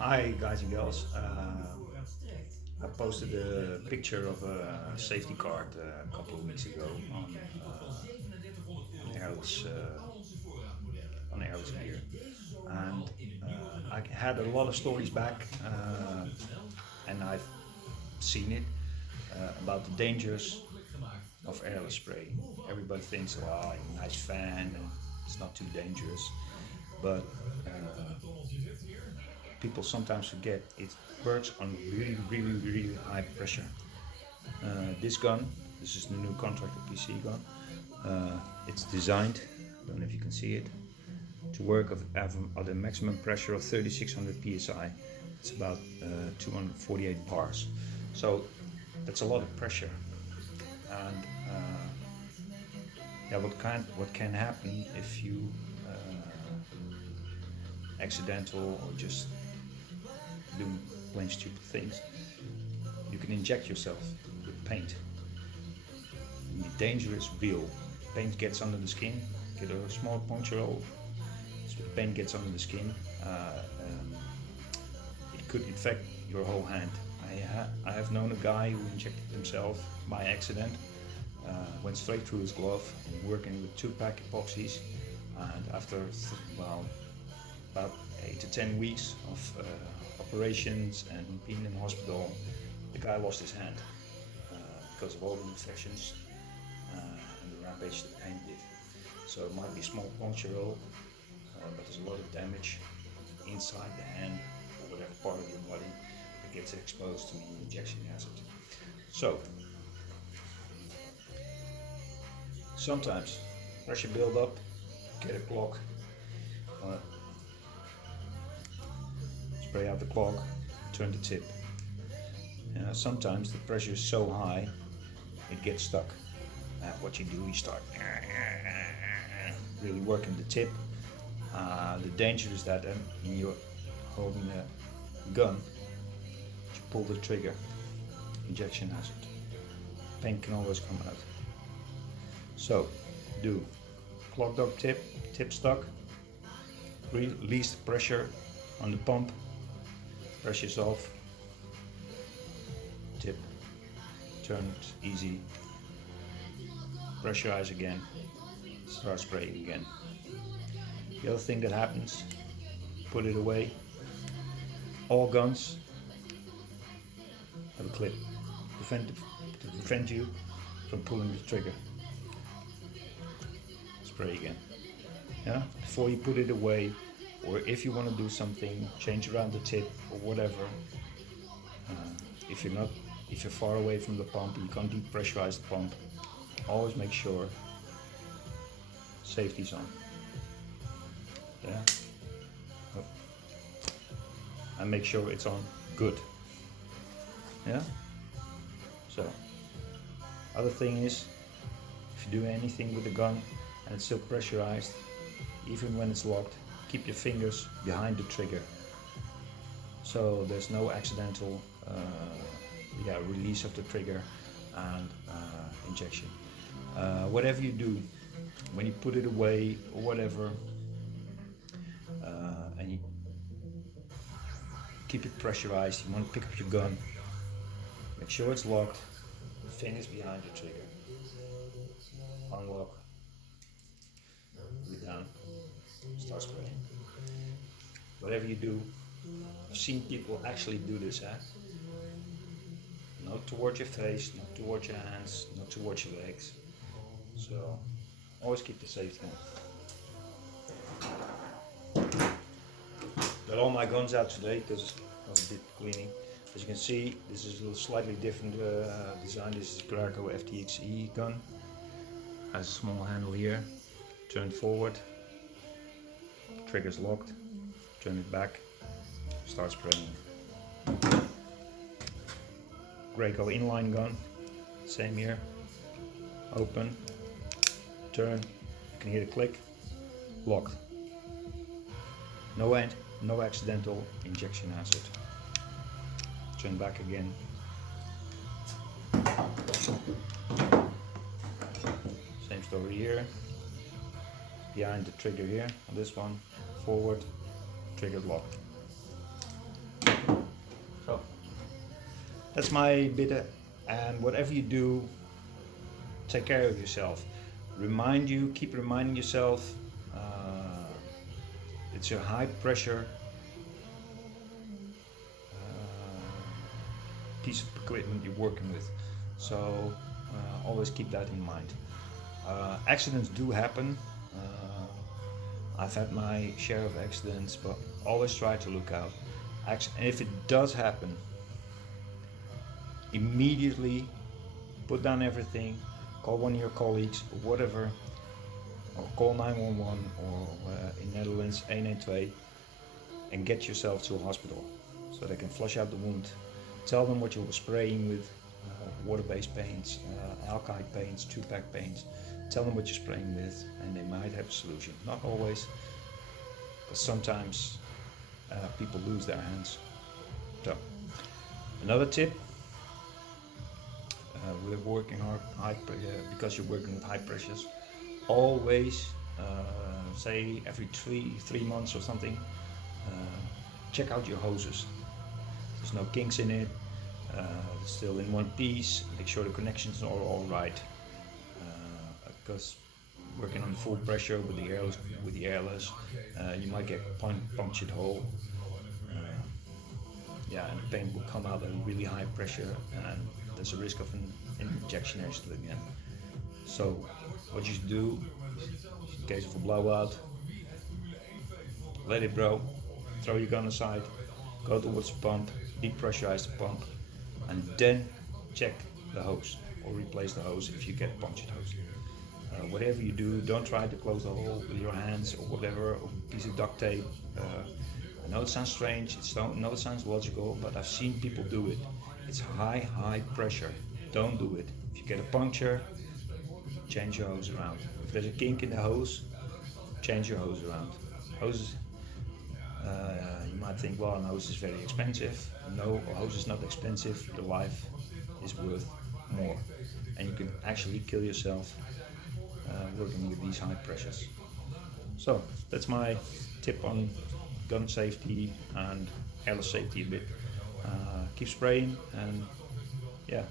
Hi guys and girls. I posted a picture of a safety card a couple of weeks ago airless, on airless gear, and I had a lot of stories back, and I've seen it about the dangers of airless spray. Everybody thinks, "Wow, nice fan, and it's not too dangerous," but people sometimes forget it works on really, really, really high pressure. This gun, this is the new contractor PC gun. It's designed, I don't know if you can see it, to work at a maximum pressure of 3600 psi. It's about 248 bars. So that's a lot of pressure. And yeah, what can happen if you accidental or just do plain stupid things? You can inject yourself with paint. The danger is real. Paint gets under the skin, get a small puncture hole. So paint gets under the skin. It could infect your whole hand. I have known a guy who injected himself by accident. Went straight through his glove, working with 2-pack epoxies, and after about 8 to 10 weeks of operations and being in hospital, the guy lost his hand because of all the infections and the rampage that paint did. So it might be a small puncture hole, but there's a lot of damage inside the hand or whatever part of your body that gets exposed to the injection hazard. So sometimes pressure build up, get a clog, uh, spray out the clog, turn the tip. Sometimes the pressure is so high it gets stuck. What you do, you start really working the tip. The danger is that when you're holding a gun, you pull the trigger, injection hazard. Paint can always come out. So, do clogged up tip stuck, release the pressure on the pump, pressure's off, tip, turn it easy, pressurize again, start spraying again. The other thing that happens, put it away. All guns have a clip to prevent you from pulling the trigger. Spray again. Yeah, before you put it away, or if you want to do something, change around the tip or whatever. If you're far away from the pump, you can't depressurize the pump. Always make sure safety's on. Yeah, and make sure it's on good. Yeah. So, other thing is, if you do anything with the gun and it's still pressurized, even when it's locked, keep your fingers behind the trigger, so there's no accidental release of the trigger and injection. Whatever you do, when you put it away or whatever, and you keep it pressurized, you want to pick up your gun, make sure it's locked, fingers behind the trigger, unlock, put it down, start spraying. Whatever you do, I've seen people actually do this, not towards your face, not towards your hands, not towards your legs. So always keep the safety on. Got all my guns out today because I was a bit cleaning. As you can see, this is a little slightly different design. This is Graco FTXE gun. Has a small handle here. Turn forward. Trigger's locked. Turn it back. Start spraying. Graco inline gun. Same here. Open. Turn. You can hear the click. Locked. No end. No accidental injection hazard. Turn back again. Same story here. Behind the trigger here on this one. Forward. Trigger locked. So that's my bit. And whatever you do, take care of yourself. Keep reminding yourself, it's a high pressure piece of equipment you're working with. So always keep that in mind. Accidents do happen. I've had my share of accidents, but always try to look out. And if it does happen, immediately put down everything, call one of your colleagues or whatever, or call 911 or in Netherlands 112 and get yourself to a hospital so they can flush out the wound. Tell them what you were spraying with, water-based paints, alkali paints, two-pack paints. Tell them what you're spraying with and they might have a solution. Not always, but sometimes people lose their hands. So, another tip, we're working because you're working with high pressures. Always, say every three months or something, check out your hoses. There's no kinks in it. It's still in one piece. Make sure the connections are all right. Because working on full pressure with the airless, you might get punctured hole. And the paint will come out at really high pressure, and there's a risk of an injection actually again. So what you should do, in case of a blowout, let it blow, throw your gun aside, go towards the pump, depressurize the pump, and then check the hose or replace the hose if you get punctured hose. Whatever you do, don't try to close the hole with your hands or whatever, or a piece of duct tape. I know it sounds strange, I know it sounds logical, but I've seen people do it. It's high pressure. Don't do it. If you get a puncture, change your hose around. If there's a kink in the hose, change your hose around. Hoses, you might think, well, a hose is very expensive. No, a hose is not expensive. Your life is worth more. And you can actually kill yourself working with these high pressures. So that's my tip on gun safety and airless safety a bit. Keep spraying and yeah,